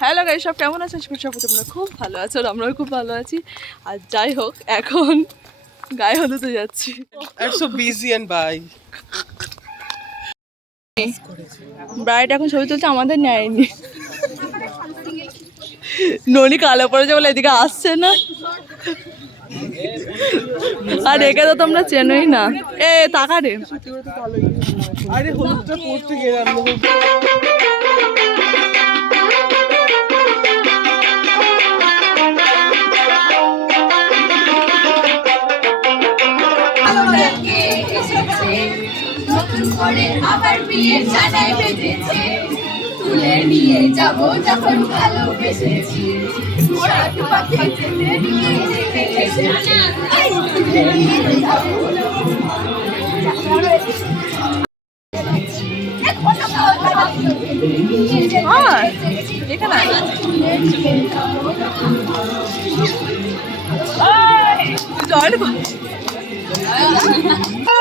Hello guy সব কেমন আছেন? সব সব তোমরা খুব ভালো আছো আমরাও খুব ভালো আছি। আর যাই হোক এখন গায়ে হলুদে যাচ্ছি। Busy and ব্রাইড এখন ছবি তুলছে আমাদের নেয়নি। ননি কালো পড়েছে বলে এদিকে আসছে না। আর একে তো তোমরা চেনোই না। এ টাকা রে। আরে হলুদটা পড়তে গেলাম। নতুন করে আবার বিয়ের জানাই বেঁধেছে। তুলে নিয়ে যাব যখন ভালোবেসেছি। ওরা পাখি যেতে নিয়ে যেতে এসেছি। তুলে নিয়ে যাব। হ্যাঁ এখানে জল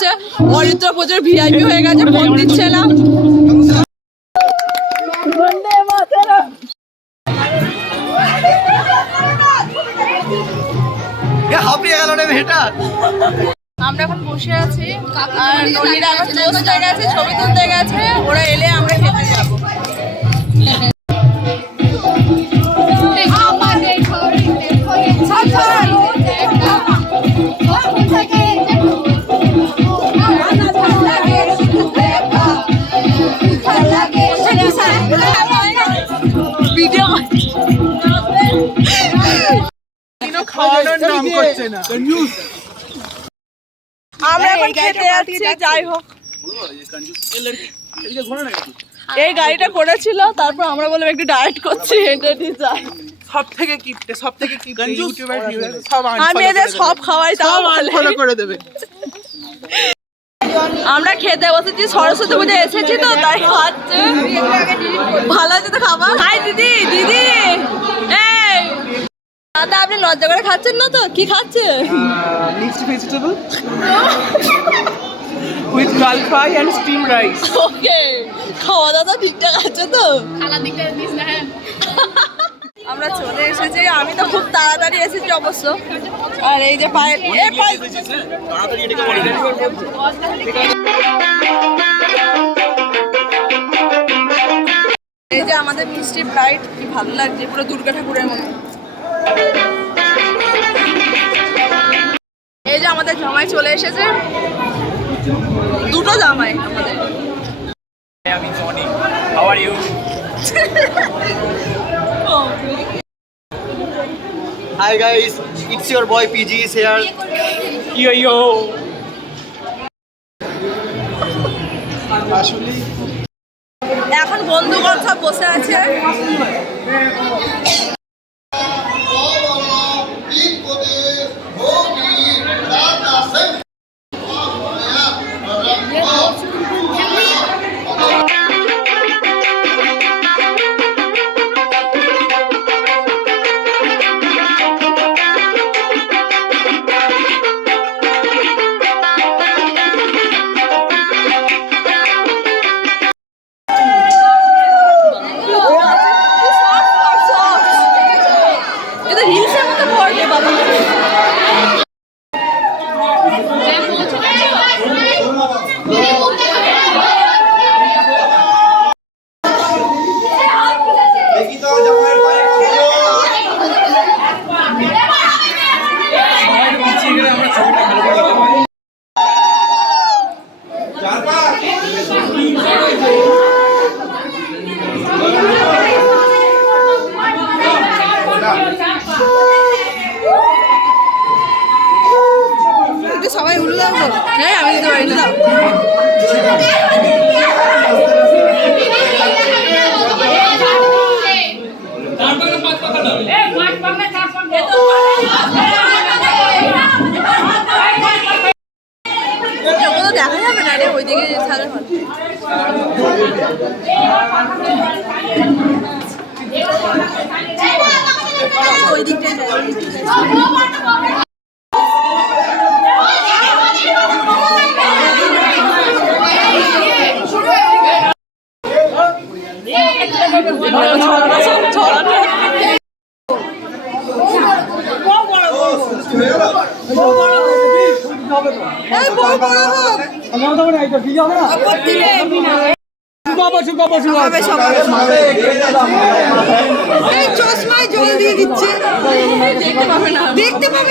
তুলছে অরিত্র প্রচুর ভিআইপি হয়ে গেছে ফোন দিচ্ছে না। হাঁপিয়ে গেল রে মেয়েটা। আমরা এখন বসে আছি আর নদীরা এখন বসতে গেছে ছবি তুলতে গেছে ওরা এলে আমরা খেতে যাব। নাম করছে না। আমরা এখন খেতে যাচ্ছি যাই হোক। এই গাড়িটা করেছিল তারপর আমরা বললাম একটু ডায়েট করছি যাই। সব থেকে কিপটে সব থেকে কিপটে ইউটিউবার সব আমি এদের সব খাওয়াই তাও সব বলে। ফলো করে দেবে। আমরা খেতে বসেছি সরস্বতী পুজো এসেছি তো তাই খাচ্ছে ভালো আছে তো খাবার? হাই দিদি দিদি। দাদা আপনি লজ্জা করে খাচ্ছেন না তো? কি খাচ্ছেন? Mixed vegetable with dal fry and steam rice okay খাওয়া দাওয়া ঠিকঠাক আছে তো? খালার দিকটা দিস না হ্যাঁ আমরা চলে এসেছি আমি তো খুব তাড়াতাড়ি এসেছি অবশ্য। আর এই যে পায়ে এই যে আমাদের মিষ্টি ব্রাইট কি ভালো লাগছে পুরো দুর্গা ঠাকুরের মতো। এই যে আমাদের জামাই চলে এসেছে। দুটো জামাই আমাদের। আমি Johnny. How are you Hi guys, it's your boy PG is here. Yo yo আসলে এখন বন্ধুগণ সব বসে আছে। দেখা যাবে না রে ওইদিকে ছাড়া ওই দিকটা চশমায় জল দিয়ে দিচ্ছে দেখতে দেনি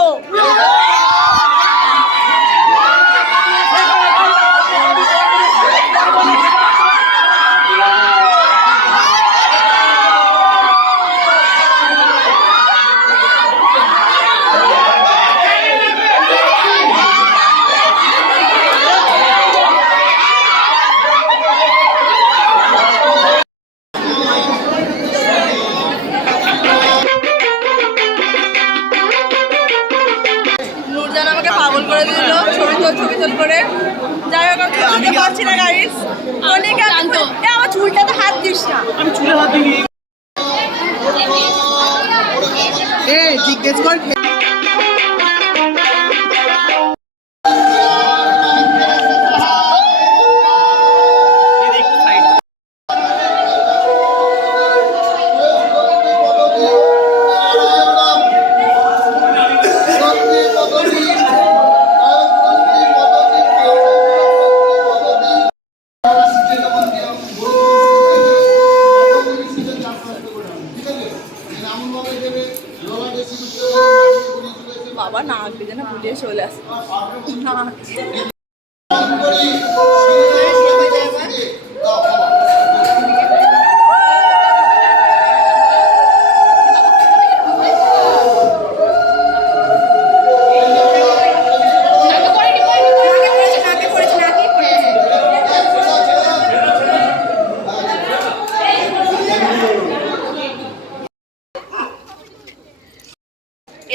위로! 위로! করে। যাই হোক আমি পারছি না গাইস অনেক আমার চুলটাতে হাত দিস না। এ জিজ্ঞেস কর বাবা না আঁকবে যেন বুঝে চলে আসে। না।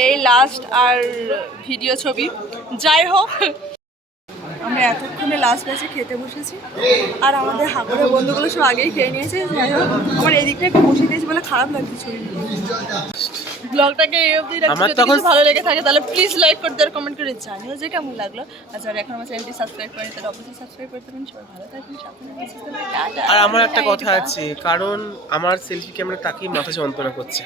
এই লাস্ট আর ভিডিও ছবি। যাই হোক। আমরা এতক্ষণে লাস্ট ব্যাচে খেতে বসেছি। আর আমাদের হাবড়ের বন্ধুগুলো সব আগেই খেয়ে নিয়েছে। যাই হোক আমার এদিকটা একটু বসে দিয়েছি বলে খারাপ লাগছে ছবি। ব্লগটাকে এই অবধি রাখছি। যদি কিছু ভালো লেগে থাকে তাহলে প্লিজ লাইক করতে আর কমেন্ট করে জানিও যে কেমন লাগল। আর যারা এখন আমার চ্যানেলটি সাবস্ক্রাইব করেন তাহলে অবশ্যই সাবস্ক্রাইব করতে পারেন সবাই ভালো থাকবেন সাবধানে। আর আমার একটা কথা আছে কারণ আমার সেলফি ক্যামেরা তাকিয়ে মাথা যন্ত্রণা করছে।